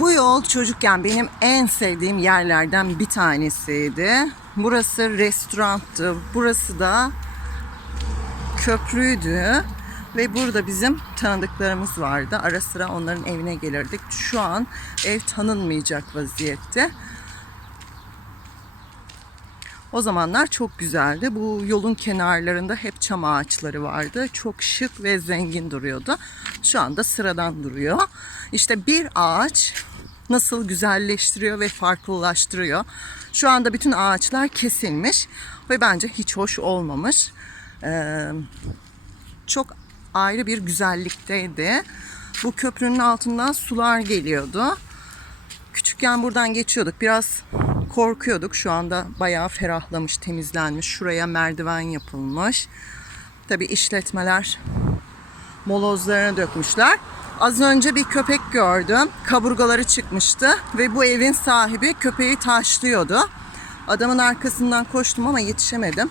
Bu yol çocukken benim en sevdiğim yerlerden bir tanesiydi. Burası restoranttı. Burası da köprüydü. Ve burada bizim tanıdıklarımız vardı. Ara sıra onların evine gelirdik. Şu an ev tanınmayacak vaziyette. O zamanlar çok güzeldi. Bu yolun kenarlarında hep çam ağaçları vardı. Çok şık ve zengin duruyordu. Şu anda sıradan duruyor. İşte bir ağaç nasıl güzelleştiriyor ve farklılaştırıyor. Şu anda bütün ağaçlar kesilmiş ve bence hiç hoş olmamış. Ee, çok ayrı bir güzellikteydi. Bu köprünün altından sular geliyordu. Küçükken buradan geçiyorduk. Biraz korkuyorduk. Şu anda bayağı ferahlamış, temizlenmiş. Şuraya merdiven yapılmış. Tabii işletmeler molozlarını dökmüşler. Az önce bir köpek gördüm. Kaburgaları çıkmıştı ve bu evin sahibi köpeği taşlıyordu. Adamın arkasından koştum ama yetişemedim.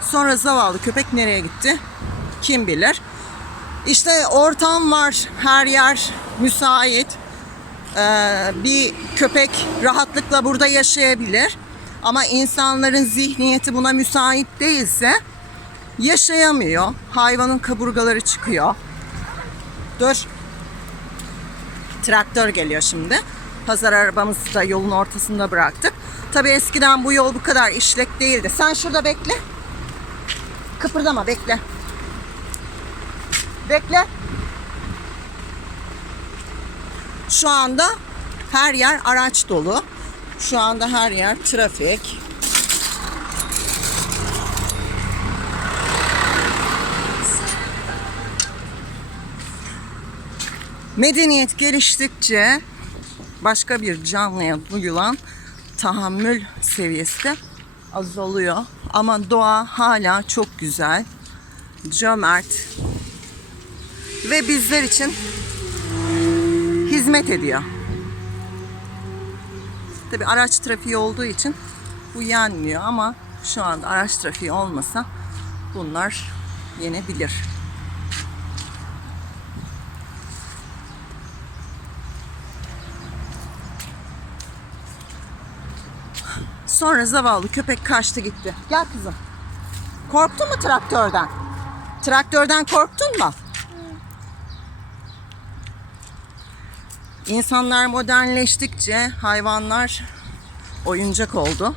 Sonra zavallı köpek nereye gitti? Kim bilir. İşte ortam var. Her yer müsait. Ee, bir köpek rahatlıkla burada yaşayabilir. Ama insanların zihniyeti buna müsait değilse yaşayamıyor. Hayvanın kaburgaları çıkıyor. Dur. Traktör geliyor şimdi. Pazar arabamızı da yolun ortasında bıraktık. Tabii eskiden bu yol bu kadar işlek değildi. Sen şurada bekle. Kıpırdama bekle. Bekle. Şu anda her yer araç dolu. Şu anda her yer trafik. Medeniyet geliştikçe başka bir canlıya duyulan tahammül seviyesi azalıyor. Ama doğa hala çok güzel, cömert ve bizler için hizmet ediyor. Tabi araç trafiği olduğu için bu yenmiyor ama şu anda araç trafiği olmasa bunlar yenebilir. Sonra zavallı köpek kaçtı gitti. Gel kızım. Korktun mu traktörden? Traktörden korktun mu? İnsanlar modernleştikçe hayvanlar oyuncak oldu.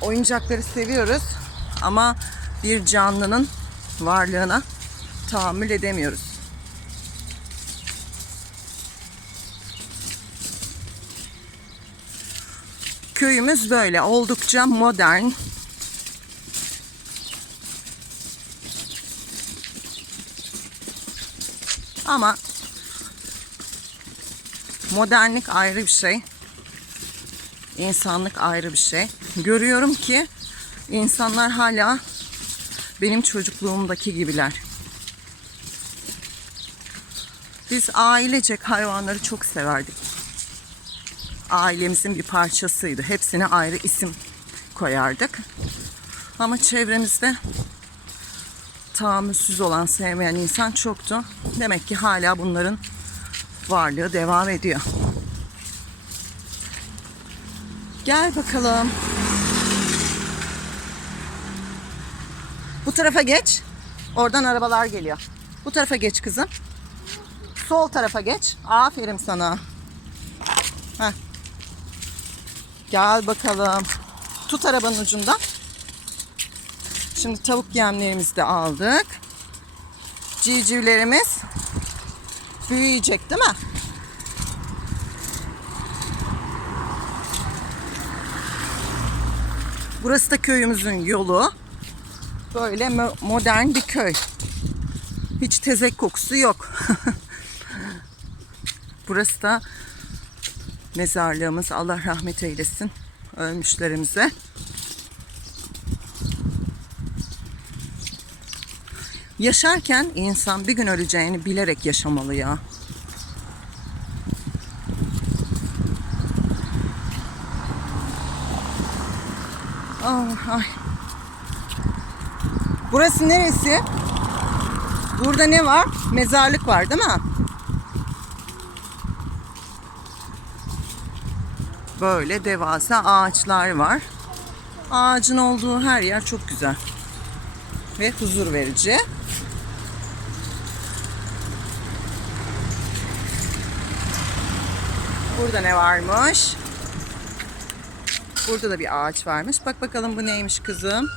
Oyuncakları seviyoruz ama bir canlının varlığına tahammül edemiyoruz. Köyümüz böyle oldukça modern. Ama modernlik ayrı bir şey. İnsanlık ayrı bir şey. Görüyorum ki insanlar hala benim çocukluğumdaki gibiler. Biz ailecek hayvanları çok severdik. Ailemizin bir parçasıydı. Hepsine ayrı isim koyardık. Ama çevremizde tahammülsüz olan, sevmeyen insan çoktu. Demek ki hala bunların varlığı devam ediyor. Gel bakalım. Bu tarafa geç. Oradan arabalar geliyor. Bu tarafa geç kızım. Sol tarafa geç. Aferin sana. Heh. Gel bakalım. Tut arabanın ucundan. Şimdi tavuk yemlerimizi de aldık. Civcivlerimiz büyüyecek değil mi? Burası da köyümüzün yolu. Böyle mo- modern bir köy. Hiç tezek kokusu yok. Burası da mezarlığımız. Allah rahmet eylesin ölmüşlerimize. Yaşarken insan bir gün öleceğini bilerek yaşamalı ya. Oh, ay. Burası neresi? Burada ne var? Mezarlık var değil mi? Böyle devasa ağaçlar var. Ağacın olduğu her yer çok güzel. Ve huzur verici. Burada ne varmış? Burada da bir ağaç varmış. Bak bakalım bu neymiş kızım.